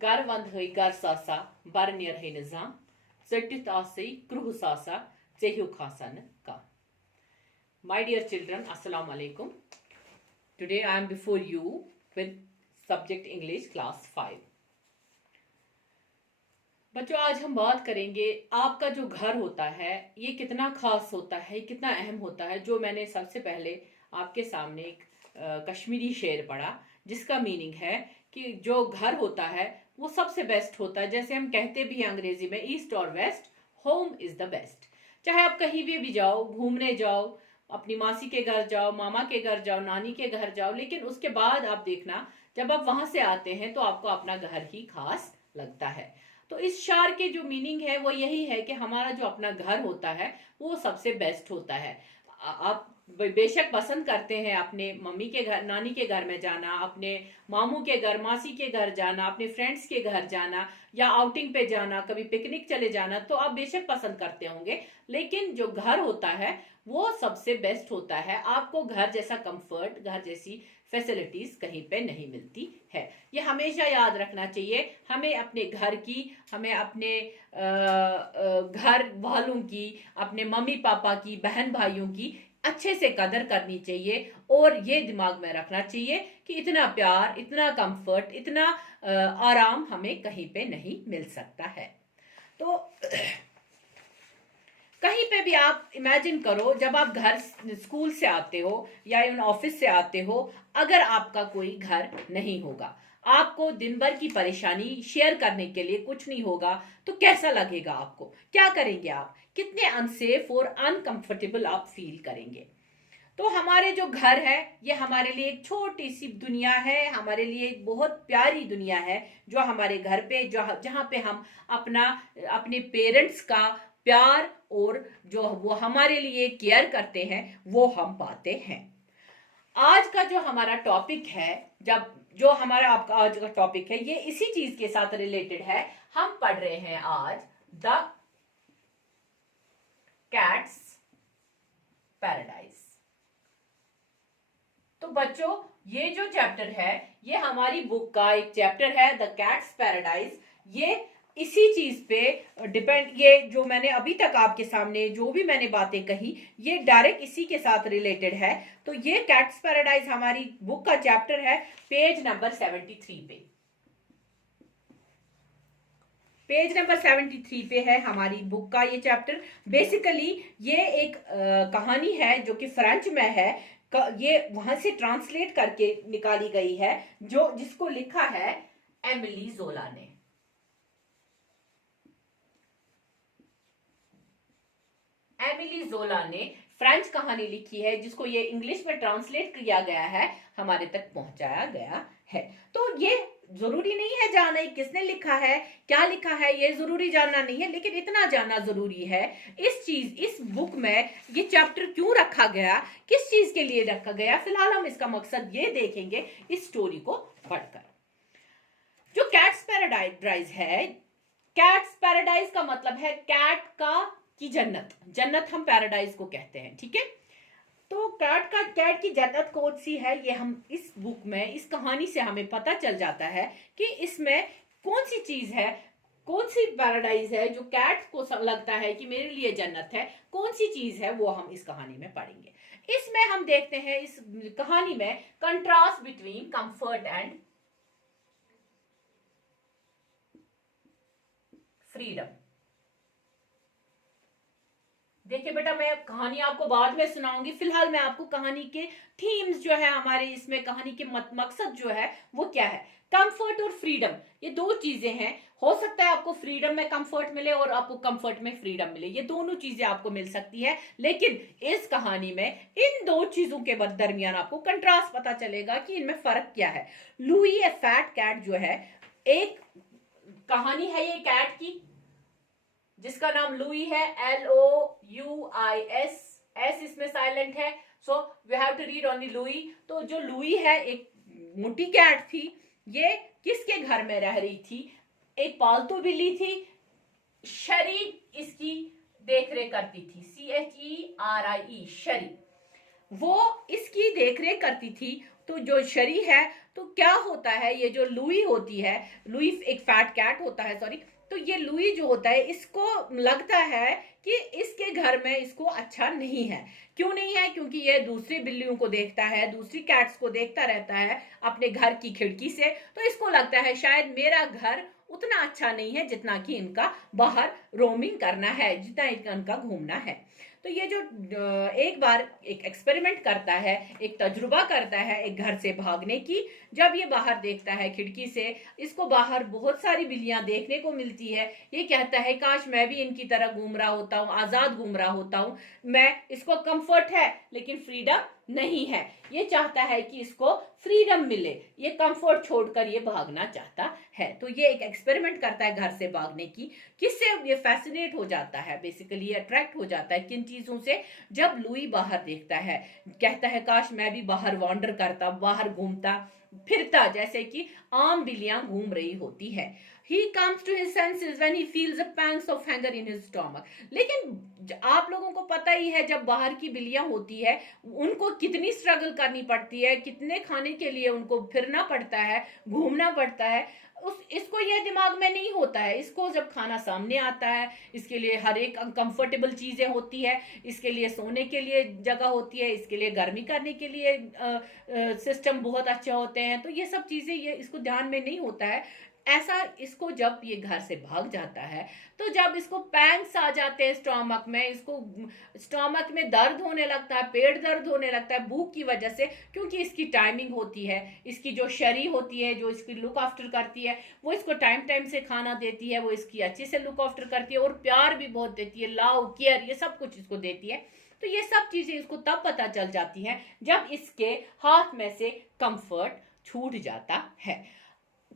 गर वंदहै गर सासा बर नेरहै निजाम चटित आसै क्रुह सासा चेहु खासन का। My dear children, Assalamu alaikum. Today I am before you with subject English class 5. बच्चों, आज हम बात करेंगे आपका जो घर होता है ये कितना खास होता है, कितना अहम होता है। जो मैंने सबसे पहले आपके सामने एक कश्मीरी शेर पढ़ा जिसका मीनिंग है कि जो घर होता है वो सबसे बेस्ट होता है। जैसे हम कहते भी हैं अंग्रेजी में ईस्ट और west, home is the best. चाहे आप कहीं भी जाओ, घूमने जाओ, अपनी मासी के घर जाओ, मामा के घर जाओ, नानी के घर जाओ, लेकिन उसके बाद आप देखना जब आप वहां से आते हैं तो आपको अपना घर ही खास लगता है। तो इस शार के जो मीनिंग है वो यही है कि हमारा जो अपना घर होता है वो सबसे बेस्ट होता है। आप बेशक पसंद करते हैं अपने मम्मी के घर, नानी के घर में जाना, अपने मामू के घर, मासी के घर जाना, अपने फ्रेंड्स के घर जाना या आउटिंग पे जाना, कभी पिकनिक चले जाना, तो आप बेशक पसंद करते होंगे। लेकिन जो घर होता है वो सबसे बेस्ट होता है। आपको घर जैसा कंफर्ट, घर जैसी फैसिलिटीज कहीं पे नहीं मिलती है। ये हमेशा याद रखना चाहिए। हमें अपने घर की, हमें अपने घर वालों की, अपने मम्मी पापा की, बहन भाइयों की अच्छे से कदर करनी चाहिए और ये दिमाग में रखना चाहिए कि इतना प्यार, इतना कंफर्ट, इतना आराम हमें कहीं पे नहीं मिल सकता है। तो कहीं पे भी आप इमेजिन करो, जब आप घर, स्कूल से आते हो या इन ऑफिस से आते हो, अगर आपका कोई घर नहीं होगा, आपको दिन भर की परेशानी शेयर करने के लिए कुछ नहीं होगा, तो कैसा लगेगा आपको? क्या करेंगे आप? कितने अनसेफ और अनकंफर्टेबल आप फील करेंगे। तो हमारे जो घर है ये हमारे लिए एक छोटी सी दुनिया है, हमारे लिए एक बहुत प्यारी दुनिया है। जो हमारे घर पे, जहाँ पे हम अपने पेरेंट्स का प्यार और जो वो हमारे लिए केयर करते हैं वो हम पाते हैं। आज का जो हमारा टॉपिक है, जो हमारा आपका आज का टॉपिक है, ये इसी चीज के साथ रिलेटेड है। हम पढ़ रहे हैं आज द कैट्स पैराडाइज। तो बच्चों, ये जो चैप्टर है ये हमारी बुक का एक चैप्टर है, द कैट्स पैराडाइज। ये इसी चीज पे डिपेंड, ये जो मैंने अभी तक आपके सामने जो भी मैंने बातें कही ये डायरेक्ट इसी के साथ रिलेटेड है। तो ये कैट्स पैराडाइज हमारी बुक का चैप्टर है, पेज नंबर 73 पे। पेज नंबर 73 पे है हमारी बुक का ये चैप्टर। बेसिकली ये एक कहानी है जो कि फ्रेंच में है। ये वहां से ट्रांसलेट करके निकाली गई है, जिसको लिखा है एमिली जोला ने। एमिली जोला ने फ्रेंच कहानी लिखी है जिसको ये इंग्लिश में ट्रांसलेट किया गया है, हमारे तक पहुंचाया गया है। तो ये जरूरी नहीं है जानना किसने लिखा है, क्या लिखा है, ये जरूरी जानना नहीं है, लेकिन इतना जानना जरूरी है इस बुक में ये चैप्टर क्यों रखा गया, किस चीज के लिए रखा गया। फिलहाल हम इसका मकसद ये देखेंगे इस स्टोरी को पढ़कर। जो कैट्स पैराडाइज है, कैट्स पैराडाइज का मतलब है कैट की जन्नत। जन्नत हम पैराडाइज को कहते हैं, ठीक है। तो कैट की जन्नत कौन सी है, ये हम इस बुक में, इस कहानी से हमें पता चल जाता है कि इसमें कौन सी चीज है, कौन सी पैराडाइज है जो कैट को लगता है कि मेरे लिए जन्नत है। कौन सी चीज है वो हम इस कहानी में पढ़ेंगे। इसमें हम देखते हैं इस कहानी में contrast between comfort and freedom. देखिए बेटा, मैं कहानी आपको बाद में सुनाऊंगी, फिलहाल मैं आपको कहानी के थीम्स जो है, हमारे इसमें कहानी के मकसद जो है वो क्या है। कंफर्ट और फ्रीडम, ये दो चीजें हैं। हो सकता है आपको फ्रीडम में कंफर्ट मिले और आपको कंफर्ट में फ्रीडम मिले, ये दोनों चीजें आपको मिल सकती है। लेकिन इस कहानी में इन दो चीजों के दरमियान आपको कंट्रास्ट पता चलेगा कि इनमें फर्क क्या है। लुई ए फैट कैट जो है, एक कहानी है ये कैट की जिसका नाम लुई है, LOUIS, एस इसमें साइलेंट है, so we have to read only Louis. तो जो लुई है एक मोटी कैट थी, ये किसके घर में रह रही थी? एक पालतू बिल्ली थी, शरी इसकी देखरेख करती थी, CHERIE, शरी, वो इसकी देखरेख करती थी। तो जो शरी है, तो क्या होता है, ये जो लुई होती है, लुई एक फैट कैट होता है, सॉरी, तो ये लुई जो होता है, इसको लगता है कि इसके घर में इसको अच्छा नहीं है। क्यों नहीं है? क्योंकि ये दूसरी बिल्लियों को देखता है, दूसरी कैट्स को देखता रहता है अपने घर की खिड़की से, तो इसको लगता है शायद मेरा घर उतना अच्छा नहीं है जितना कि इनका बाहर रोमिंग करना है, जितना इनका घूमना है। तो ये जो एक बार एक एक्सपेरिमेंट करता है, एक तजुर्बा करता है एक घर से भागने की, जब ये बाहर देखता है खिड़की से, इसको बाहर बहुत सारी बिल्लियां देखने को मिलती है। ये कहता है काश मैं भी इनकी तरह घूम रहा होता हूँ, आजाद घूम रहा होता हूँ। मैं, इसको कंफर्ट है लेकिन फ्रीडम नहीं है। ये चाहता है कि इसको फ्रीडम मिले, ये कंफर्ट छोड़कर ये भागना चाहता है। तो ये एक एक्सपेरिमेंट करता है घर से भागने की। किससे ये फैसिनेट हो जाता है, बेसिकली अट्रैक्ट हो जाता है, किन चीजों से? जब लुई बाहर देखता है, कहता है काश मैं भी बाहर वॉन्डर करता, बाहर घूमता फिरता जैसे कि आम बिल्लियां घूम रही होती है। He comes to his senses when he feels the pangs of hunger in his stomach. लेकिन आप लोगों को पता ही है, जब बाहर की बिल्लियां होती है उनको कितनी स्ट्रगल करनी पड़ती है, कितने खाने के लिए उनको फिरना पड़ता है, घूमना पड़ता है। इसको ये दिमाग में नहीं होता है। इसको जब खाना सामने आता है, इसके लिए हर एक कंफर्टेबल चीजें होती है, इसके लिए सोने के लिए जगह होती है, इसके लिए गर्मी करने के लिए सिस्टम बहुत अच्छे होते हैं, तो ये सब चीजें ये इसको ध्यान में नहीं होता है। ऐसा इसको जब ये घर से भाग जाता है, तो जब इसको पैंग्स आ जाते हैं स्टोमक में, इसको स्टोमक में दर्द होने लगता है, पेट दर्द होने लगता है भूख की वजह से, क्योंकि इसकी टाइमिंग होती है, इसकी जो शरी होती है जो इसकी लुक आफ्टर करती है, वो इसको टाइम टाइम से खाना देती है, वो इसकी अच्छे से लुक आफ्टर करती है और प्यार भी बहुत देती है, लव केयर ये सब कुछ इसको देती है। तो ये सब चीजें इसको तब पता चल जाती हैं जब इसके हाथ में से कंफर्ट छूट जाता है।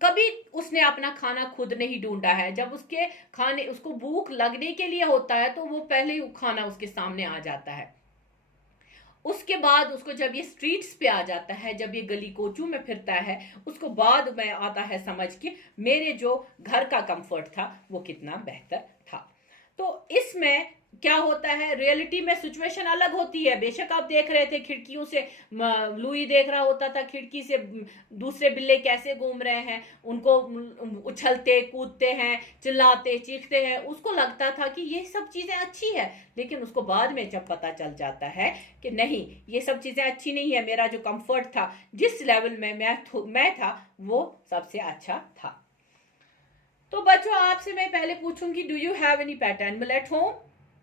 कभी उसने अपना खाना खुद नहीं ढूंढा है, जब उसके खाने, उसको भूख लगने के लिए होता है तो वो पहले ही खाना उसके सामने आ जाता है। उसके बाद उसको जब ये स्ट्रीट्स पे आ जाता है, जब ये गली कोचू में फिरता है, उसको बाद में आता है समझ कि मेरे जो घर का कंफर्ट था वो कितना बेहतर था। तो इसमें क्या होता है, रियलिटी में सिचुएशन अलग होती है। बेशक आप देख रहे थे खिड़कियों से, लुई देख रहा होता था खिड़की से दूसरे बिल्ले कैसे घूम रहे हैं, उनको उछलते कूदते हैं, चिल्लाते चीखते हैं, उसको लगता था कि ये सब चीजें अच्छी है। लेकिन उसको बाद में जब पता चल जाता है कि नहीं, ये सब चीजें अच्छी नहीं है, मेरा जो कंफर्ट था, जिस लेवल में मैं था वो सबसे अच्छा था। तो बच्चों, आपसे मैं पहले पूछूंगी, do you have any pet animal at home?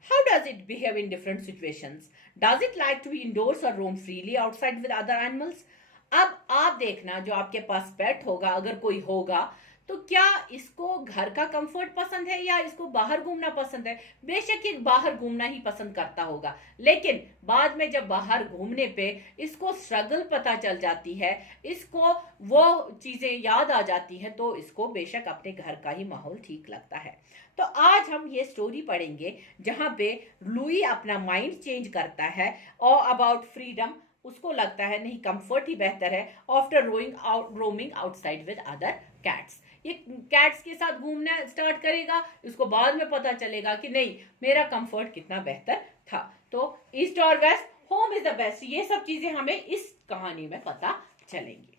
How does it behave in different situations? Does it like to be indoors or roam freely outside with other animals? अब आप देखना, जो आपके पास पेट होगा, अगर कोई होगा, तो क्या इसको घर का कंफर्ट पसंद है या इसको बाहर घूमना पसंद है? बेशक ये बाहर घूमना ही पसंद करता होगा, लेकिन बाद में जब बाहर घूमने पे इसको स्ट्रगल पता चल जाती है, इसको वो चीजें याद आ जाती हैं, तो इसको बेशक अपने घर का ही माहौल ठीक लगता है। तो आज हम ये स्टोरी पढ़ेंगे जहां पे लुई अपना माइंड चेंज करता है और अबाउट फ्रीडम उसको लगता है नहीं, कंफर्ट ही बेहतर है, after roaming outside with other cats. ये कैट्स के साथ घूमना स्टार्ट करेगा, इसको बाद में पता चलेगा कि नहीं, मेरा कंफर्ट कितना बेहतर था। तो ईस्ट और west, home is the best, ये सब चीजें हमें इस कहानी में पता चलेंगी।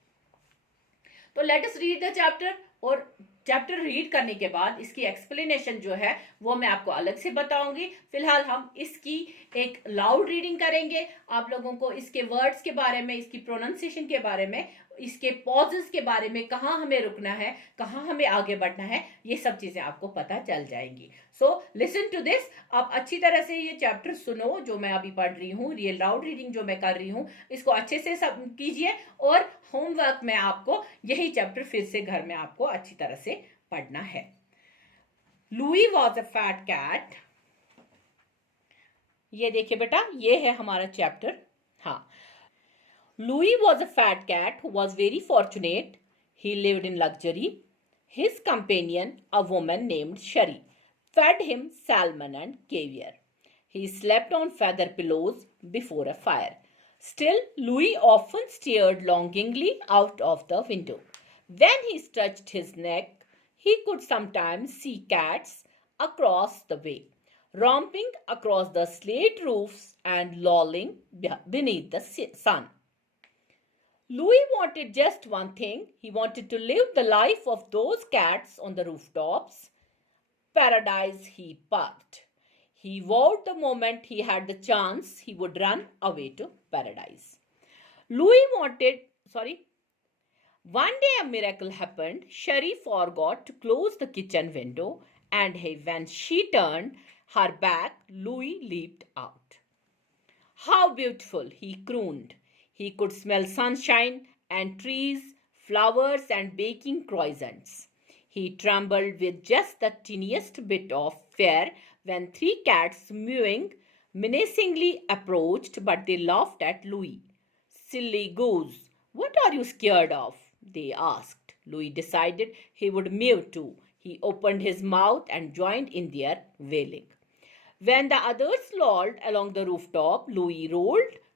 तो let us read the chapter, और चैप्टर रीड करने के बाद इसकी एक्सप्लेनेशन जो है वो मैं आपको अलग से बताऊंगी। फिलहाल हम इसकी एक लाउड रीडिंग करेंगे, आप लोगों को इसके वर्ड्स के बारे में, इसकी प्रोनाउंसिएशन के बारे में, इसके पॉजेस के बारे में, कहाँ हमें रुकना है, कहाँ हमें आगे बढ़ना है, ये सब चीजें आपको पता चल जाएंगी। सो लिसन टू दिस, आप अच्छी तरह से ये चैप्टर सुनो जो मैं अभी पढ़ रही हूँ, ये लाउड रीडिंग जो मैं कर रही हूँ, इसको अच्छे से सब कीजिए, और होमवर्क में आपको यही चैप्टर फिर से घर में आपको अच्छी तरह से पढ़ना है। Louis was a fat cat, ये देखिए बेटा, ये है हमारा चैप्टर। हाँ, Louis was a fat cat who was very fortunate. He lived in luxury. His companion, a woman named Shari, fed him salmon and caviar. He slept on feather pillows before a fire. Still, Louis often stared longingly out of the window. When he stretched his neck, he could sometimes see cats across the way, romping across the slate roofs and lolling beneath the sun. Louis wanted just one thing. He wanted to live the life of those cats on the rooftops. Paradise, he barked. He vowed the moment he had the chance, he would run away to paradise. Louis wanted, sorry, One day a miracle happened. Sherry forgot to close the kitchen window, and when she turned her back, Louis leaped out. How beautiful, he crooned. He could smell sunshine and trees, flowers, and baking croissants. He trembled with just the tiniest bit of fear when three cats mewing menacingly approached, but they laughed at Louis. Silly goose, what are you scared of? They asked. Louis decided he would mew too. He opened his mouth and joined in their wailing. When the others lolled along the rooftop, Louis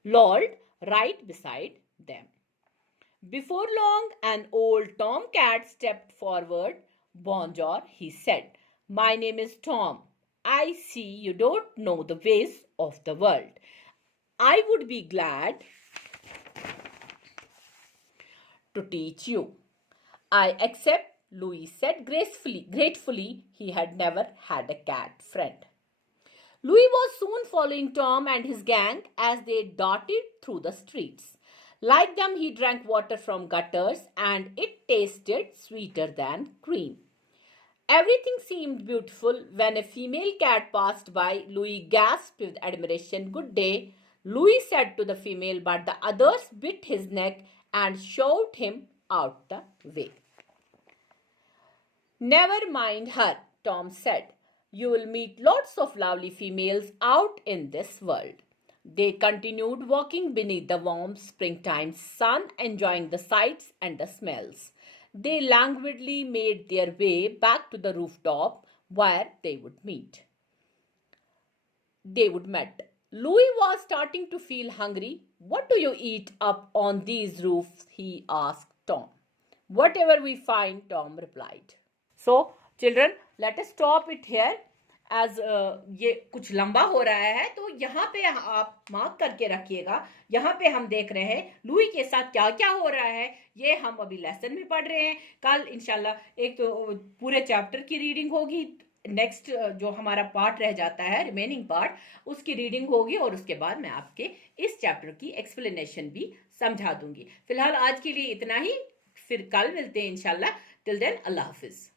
lolled right beside them. Before long, an old tomcat stepped forward. Bonjour, he said. My name is Tom. I see you don't know the ways of the world. I would be glad to teach you. I accept, Louis said gratefully. He had never had a cat friend. Louis was soon following Tom and his gang as they darted through the streets. Like them, he drank water from gutters, and it tasted sweeter than cream. Everything seemed beautiful. When a female cat passed by, Louis gasped with admiration. Good day, Louis said to the female, but the others bit his neck and shoved him out the way. Never mind her, Tom said. You will meet lots of lovely females out in this world. They continued walking beneath the warm springtime sun, enjoying the sights and the smells. They languidly made their way back to the rooftop where they would meet. Met. Louis was starting to feel hungry. What do you eat up on these roofs? He asked Tom. Whatever we find, Tom replied. So, children, let us stop it here. As ये कुछ लंबा हो रहा है, तो यहाँ पे आप मार्क करके रखिएगा. यहाँ पे हम देख रहे हैं लुई के साथ क्या क्या हो रहा है. ये हम अभी लेसन में पढ़ रहे हैं. कल इंशाल्लाह एक तो पूरे चैप्टर की रीडिंग होगी. नेक्स्ट जो हमारा पार्ट रह जाता है, रिमेनिंग पार्ट, उसकी रीडिंग होगी और उसके बाद मैं आपके इस चैप्टर की एक्सप्लेनेशन भी समझा दूंगी. फिलहाल आज के लिए इतना ही. फिर कल मिलते हैं इंशाल्लाह. टिल देन अल्लाह हाफिज.